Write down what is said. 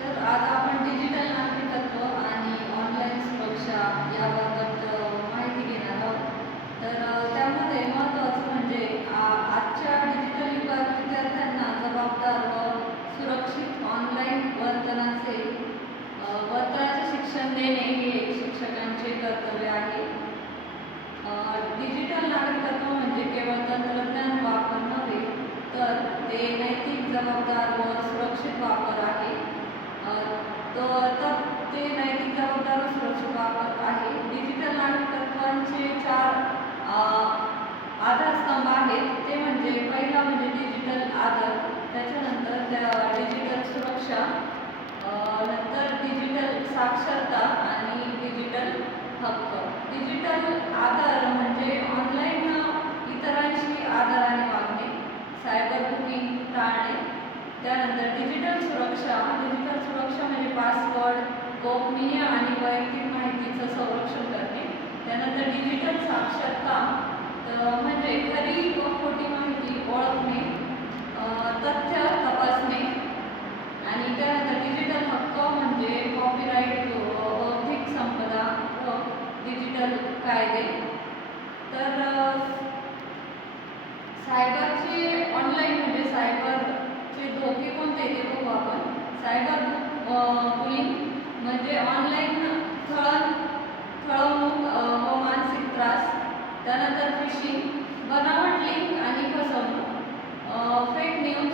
तर आज आपण डिजिटल नागरिकत्व आणि ऑनलाईन सुरक्षा याबाबत माहिती घेणार आहोत. तर त्यामध्ये महत्त्वाचं म्हणजे आजच्या डिजिटल युगात विद्यार्थ्यांना जबाबदार व सुरक्षित ऑनलाईन वर्तनाचे शिक्षण देणे हे शिक्षकांचे कर्तव्य आहे. डिजिटल नागरिकत्व म्हणजे केवळ तंत्रज्ञान वापर नव्हे, तर ते नैतिक, जबाबदार व सुरक्षित वापर आहे. तर ते नैतिक, जबाबदार व सुरक्षित वापर आहे. डिजिटल नागरिकत्वांचे 4 आधारस्तंभ आहेत. ते म्हणजे पहिला म्हणजे डिजिटल आदर, त्याच्यानंतर डिजिटल सुरक्षा, नंतर डिजिटल साक्षरता आणि डिजिटल हक्क. डिजिटल आदर म्हणजे ऑनलाईन इतरांशी आदराने वागणे, सायबर बुकिंग टाळणे. त्यानंतर डिजिटल सुरक्षा म्हणजे पासवर्ड, गोपनीय आणि वैयक्तिक माहितीचं संरक्षण करणे. त्यानंतर डिजिटल साक्षरता म्हणजे खरी व खोटी माहिती ओळखणे, तथ्य तपासणे. आणि त्यानंतर डिजिटल हक्क म्हणजे कॉपीराईट, बौद्धिक संपदा व डिजिटल कायदे. तर सायबरचे ऑनलाईन म्हणजे सायबरचे धोके कोणते ते बघू आपण. सायबर बुलिंग म्हणजे ऑनलाईन छळवणूक व मानसिक त्रास. त्यानंतर फिशिंग, बनावट लिंक आणि फसवणूक. Fake news